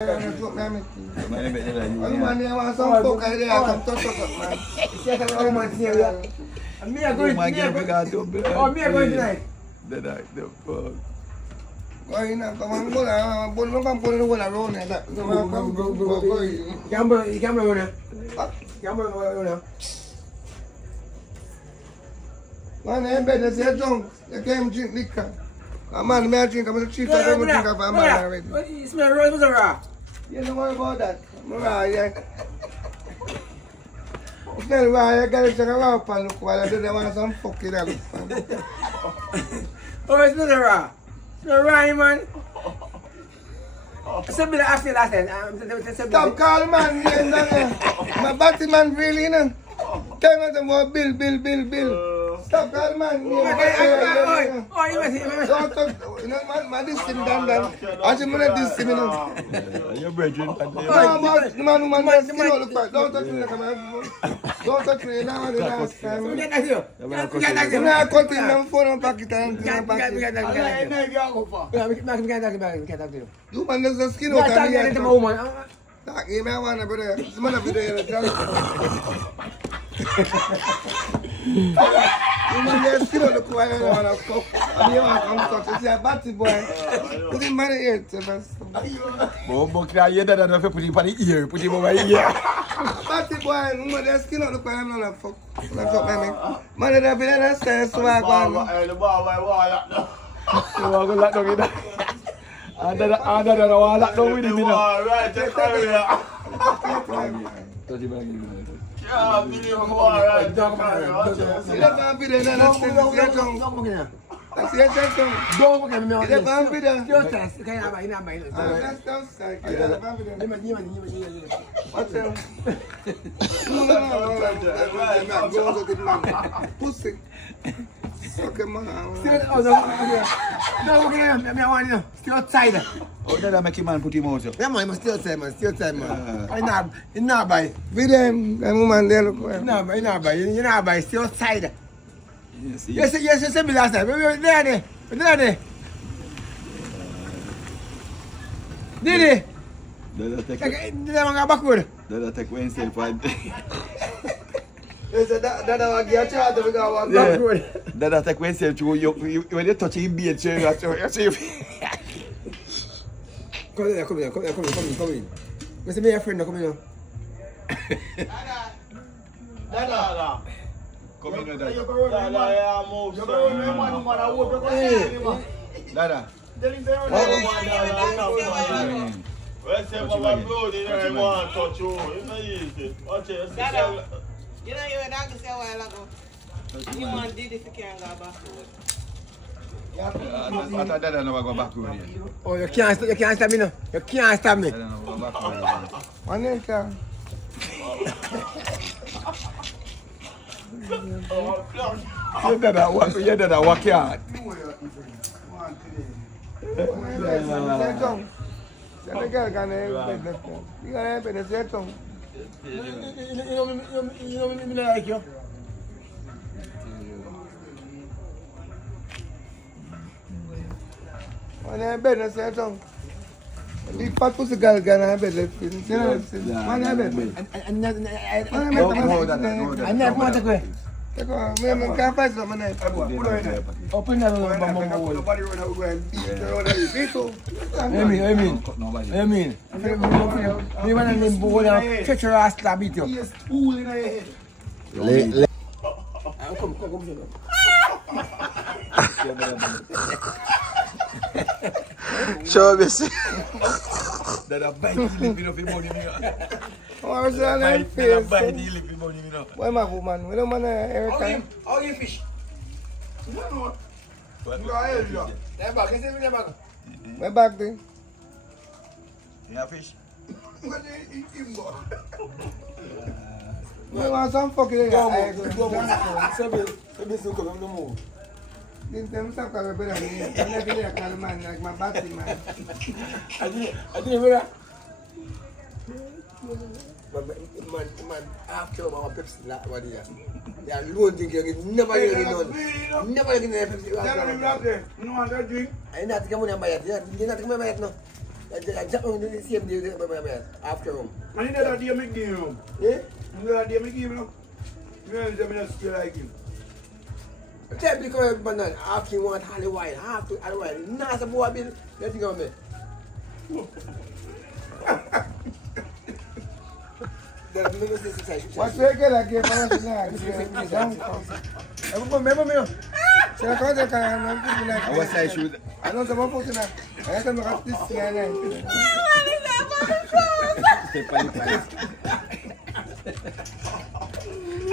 Man, I better say drunk. You can't drink liquor. A man, may I drink? I'm going to cheat. I don't drink of a man already. It's my rose was a raw. You don't worry about that. I'm raw, yeah. It's not raw. You got to check around for look while I do they want some fucking look for. Oh, it's not a raw. It's not raw, man. Somebody asked me last time. Stop calling man name down there. My batty man really, you know. Tell me about Bill. Stop calling man name. Oh, you must don't talk. You know, man, this thing done. I should not this thing, you know. You're bridging. No, the man, skin look back. Don't touch me like a man. Don't touch me. Now I do last time. I'm not cutting them phone and pack it and pack it. You man, there's a skin out of me. Talk me, I want to brother. This man up there. You man, there's skin out of the choir and I want to fuck. And you want to come touch. You say a batty boy. Put him by the ear. But you don't have to put him by the ear. Put him over here. Batty boy, you man, there's skin out of the choir. I'm not fuck. Man, they've been in a sense. So I go on. You want to lock down in that? Under the wall, lock down with him, you know. Right, take care of Pussy. Okay, man. Still outside. Oh, that make him man put him out. Yeah, man, still outside, man. Still outside, man. I not buy. With them, the woman there look well. No, I not buy. You not buy. Still outside. Yes, Yes, you said me last time. We were there. Did he? That'll take Wednesday for That'll give a charge to go on backward. That'll take Wednesday to when you touch him, be a chair. Come in. Mr. Be a friend, come in. Dada. Come in, Dada. Dada. Where's your mama blood in there? I want to touch you. It's not easy. Watch it. Dada. You know you were doctor say a while ago. You man did if you can't go back to it. I thought Dada never go back to me. Oh, you can't stop me now. You can't stop me. Dada never go back to me. One name, sir. You Dada walk here. The girl can have business. You can have business, your tongue. You know me like you. When you have business, your tongue. Big fat pussy girl can have business. Man have business. I'm not going to go. Take on. I can't find something else. Open that door. Nobody run out and beat the other people. I mean. You want to name boy and catch your ass to beat you. He is spool in your head. Come. Show me. Dada bite the lip of him money. Oh, what's that name? Dada bite the lip of money. Why my woman? We don't want to air time. How you fish? We're They're back there. You have fish? We want some fucking Didn't tell me some kind of better than me. I'm not really a kind of man like my batty man. I didn't hear that. Man, after our Pepsi, what is that? They are loading you never hear it none. Never hear it Pepsi. Tell them right there. You know what I drink? I not come on and buy it. You're not coming buy it now. Jump on the same day after him. And you know that day make game, you know? Eh? You know that day make game, you know? You know that I still like him. Tell me because banana half you want Holly White, half to Holly White. Nah, some boy bill. Let it go, man. What's your girl again? Remember me? Saya kau je kan nanti bila. Awas saya shoot. Ano sama po sila? Kaya sa mga artist nga na.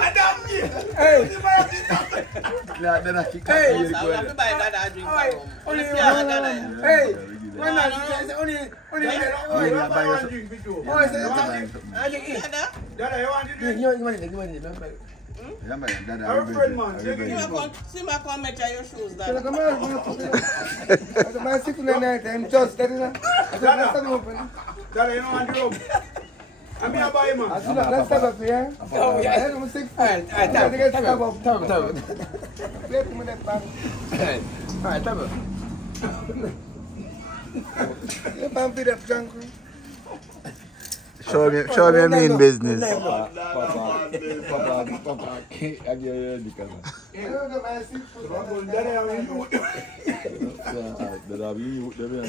Adam ni. Hey. Ada nak kita. Hey. Hey. Mana ni? Only. Dada, you want to drink? Gimana? Our friend, man. See my comment on your shoes, Kaya Dad. kami Ada masih kuna na time just tadi na. Ada nasa mo pa. Dada, you don't want to rum? I'm here by man. Asula nasa ba siya? Oh yeah. Ano mo six? Tama. Play mo na pa. Tama. Yung pump it up junk. Show me mean business. Papa, Agak di kana. Ano na masih? Dada, yang itu. Dah biu, dah biu.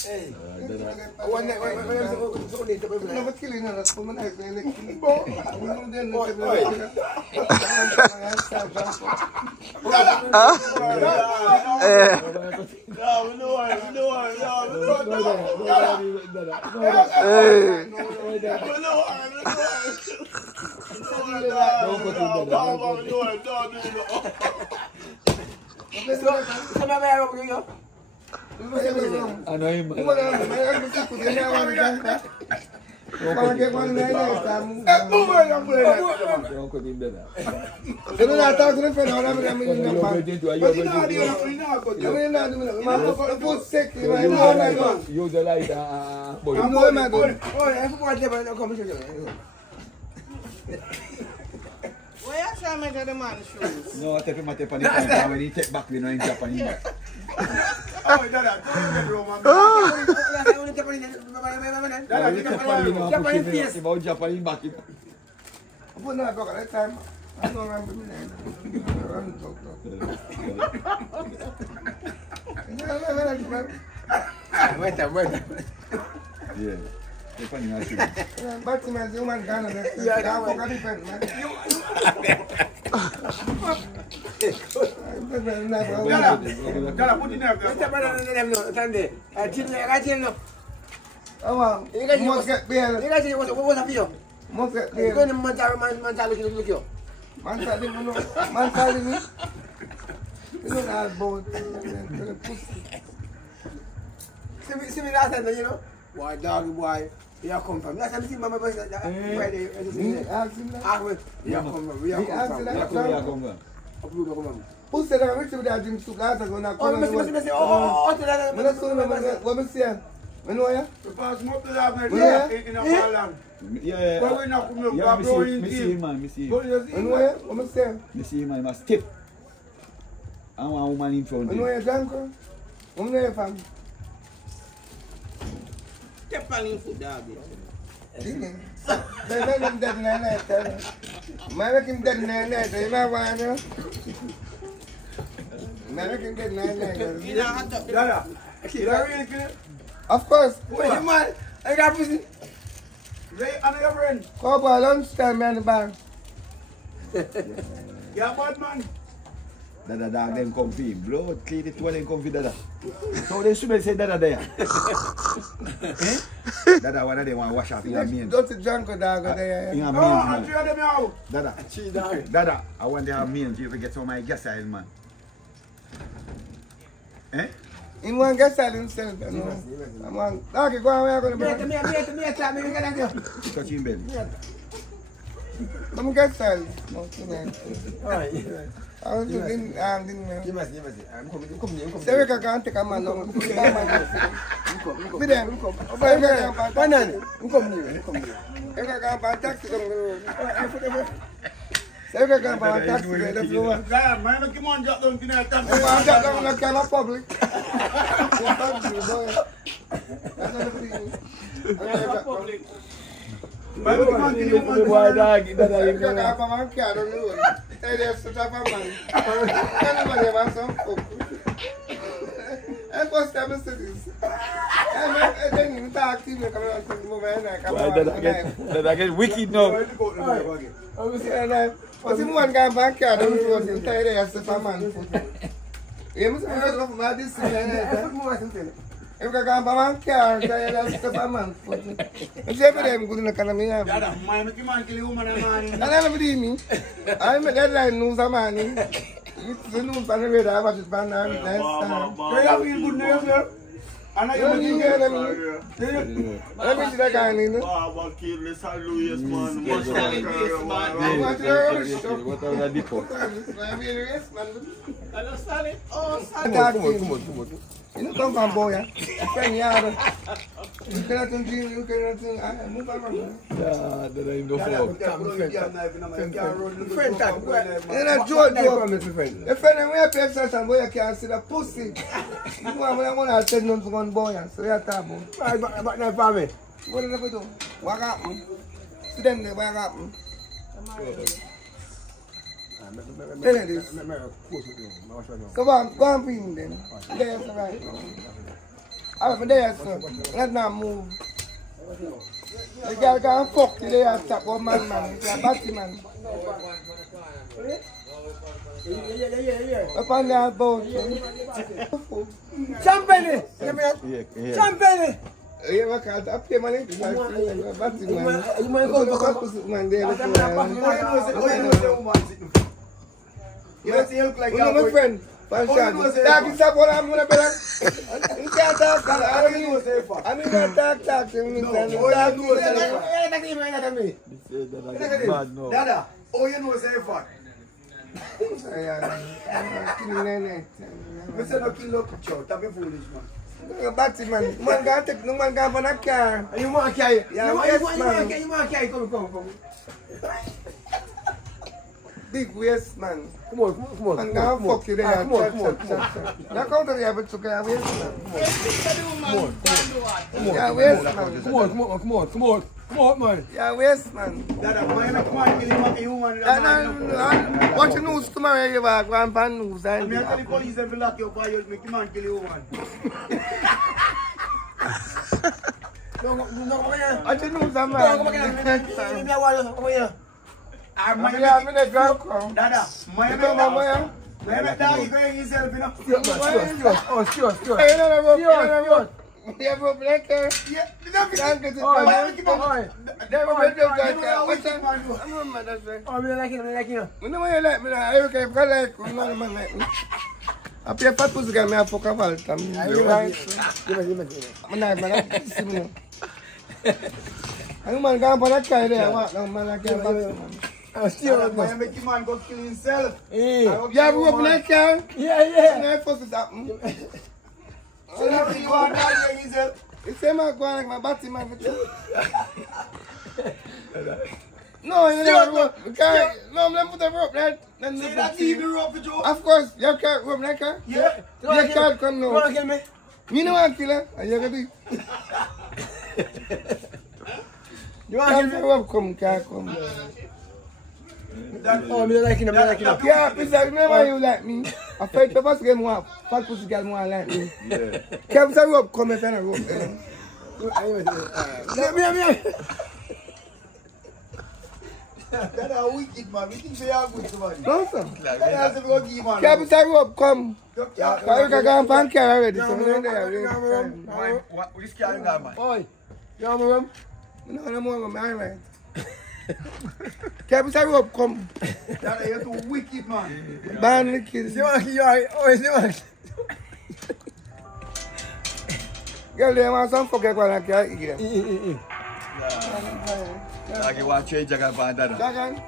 Hey. Dah. One. Ano ba kilin na ras po man ay electric bo. Ano din na Ano yung Why you trying to make the man's shoes? No, tapi mati panik when he take back in Japan. Oh, Dada, go to the room. About Japan back. Apa nak kau kat time? Ano orang benda ni? Orang tok. Yeah. Japan ni asli. Baca macam human kan ada. Ya, kau kan pen. Dada, put in there. Awak, mau kat biar. Mau kat biar. Mansa di mana? Mansa di ni. Ini nak bot. See me last time, you know? Why, doggy boy? Where you come from? Last time I see Mama Boy, Friday, Ni asin lah. where you come from? Approve of Mama. Pusa dah mesti dah jin suka tak guna. Oh, mesti. Oh, Mana suruh mana? Wa mesti. Mana ya? The past month we have in a Holland. Yeah. But we're not going to Yeah, go in Missy deep. man, Missy. Go to the Mana ya? Wa mesti. Missy man must tip. I want a woman in front of Mana you. ya janko? Mana ya fam? Step on him foot, dog. Ini. Dah nam dah nana tak. Mana kim dah nana? Dah mana? Mana kim dah nana? You know how to Dada, you don't really kill it? Of course. Wait, man. I got pussy. They and your friend. Kau buat lunchtime man bang. Yeah, bad man. Dada dog them come for him. Bro, clean it well and come for Dada. So they should say Dada there. Dada one of them want to wash off your means. Don't janko dah kau dah. In a Oh, means, I'm man. three of them out. Dada, I want to have meals. You get some of my gas oil, man. Eh? In one guest himself. Among. Okay, go away. Go away. Touch him, baby. Kamu guest hal. Alright. Aku tu din You must. I'm coming. Saya kakak antek kaman dong. Bidang. Banan. I'm coming. Kakak batak tu dong. So you can come and taxi there, that's the one. Man, make him on drop down to that taxi. You want to drop down like you're public. That's not the public. Man, make him on kill him on Boy, dog, You can come and carry on the road. Hey, there's such a man. Anybody have some folk? And first time I see this. I didn't even talk to you. Come on, come over that get wicked now. I'm saying, but if one guy back here, don't do what you tell you, Superman foot. You must have heard of my decision. If you can back here, tell you, Superman foot. I'm saying, I'm good in the economy. Dada, man, make him on kill him on man. I never believe me. I'm a deadline news a man. It's the news on the radar, I watch it by now. You have feel good now, sir? I know Let me you see that guy, Nina. Baba kill the St. Louis man. I'm watching the rubbish show. What are the depot? I'm in the race, man. Hello, Sally. Oh, Sally. Come on. You know, come from boy, friend, yeah. You cannot drink, you cannot move around. Yeah, that ain't no fault. Friend tag, And a joke, a friend, and we have to exercise, boy, you can't see the pussy. You want to tell them to one boy, so you have to have one. But not for me. What did I do? What happened? See them there, what happened? Tell you this. Go on, bring them. There's the right now. I'm there, sir. Let's not move. The girl can fuck you there, stop one man. It's a batty man. Up on that boat. Champagne! Champagne! You know, I can't pay money. Batty man. You might go to man there. You don't see look like you my friend. Dog is up what I'm going to be like. You can't talk. I mean, talk to me. Dada, oh, you know say fat. I said no kill up chow, that be foolish man. Batty man. Man can't take no man can't a car. You want to carry? Yeah, you want to carry? Come. Big waist man. Come on. Man can't fuck you there. Come on. You come to the airport to get a waist man. Yeah, waist man. Come on, man. Yeah, waist man. Dada, man, come on, kill him like a human. No. Watch the news tomorrow. You are going to news. I tell the police if you lock you up, you make him kill you, man. Watch the news, man. I'm in the ground. Dada, my dog, you going yourself, you know? Hey, no. You have a black hair? Yeah, I pay fat pussy guy, I fuck a vault. I'm man gone for that guy there. What? No man, I can't I make him man go kill himself. You have a black hair? Yeah. I fuck this up. So now you want to die yourself? You say my go like my batty man. No, you never rope. No, I'm not put a rope, right? See that TV rope for Joe? Of course, you can't rope like her. Yeah. You can't come now. You want to kill me? You know what, killer? Are you ready? You want to kill me? Rope come, can't come. Oh, me like him. Yeah, please, remember you like me. I fight the first game, one fat pussy girl more like me. Can't say rope come if I rope. Me. That's a wicked man. We think they are good somebody. No, sir. That's a good game, man. Can't say rope come. You can go and pan care already. So we there. Which car you got, man? Boy, you have a room? No more of my right. Can't say rope come. That you're too wicked, man. Ban the kids. You want to kill you? Oh, it's not. Girl, they want some fucking one. I can't eat them. Lagi want change jaga bandana. Jagan.